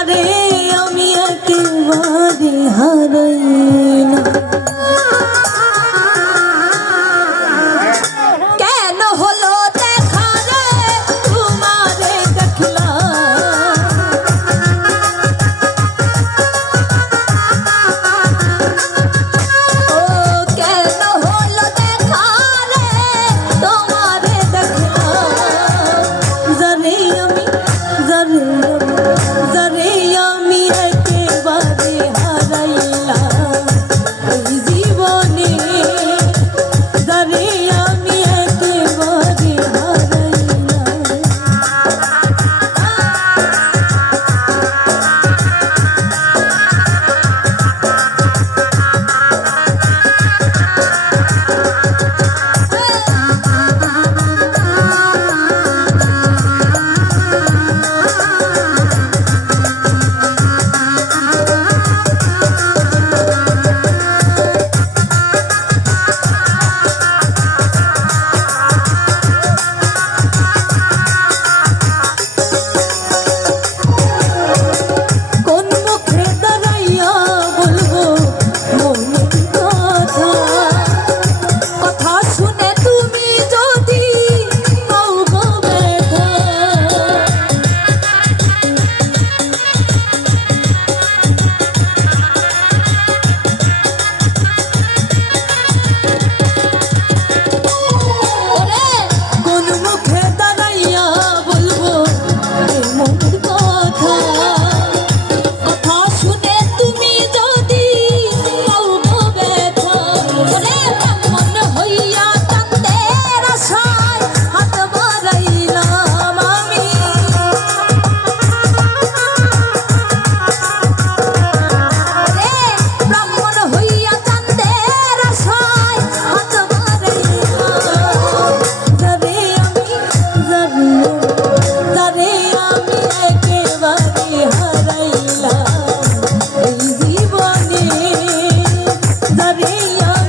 যারে আমি একেবারে হারাইলাম yeah